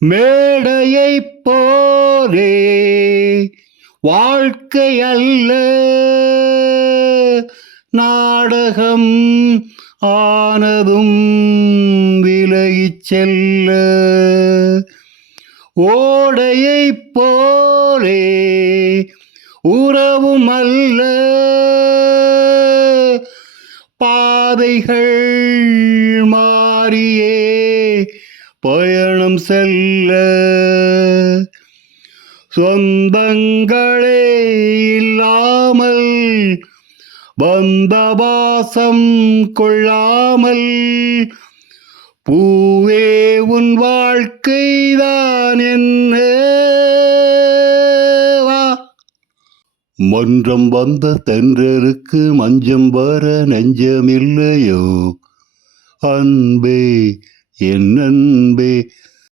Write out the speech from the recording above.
மேடையைப் போலே வாழ்க்கை அல்ல நாடகம் ஆனதும் விலகிச் செல்ல. ஓடையைப் போலே உறவும் அல்ல பாதைகள் மாறியே பயணம் செல்ல. சொந்தங்களே இல்லாமல் பந்தபாசம் கொள்ளாமல் பூவே உன் வாழ்க்கைதான் என்ன. மன்றம் வந்த தென்றலுக்கு மஞ்சம் வர நெஞ்சமில்லையோ அன்பே என் அன்பே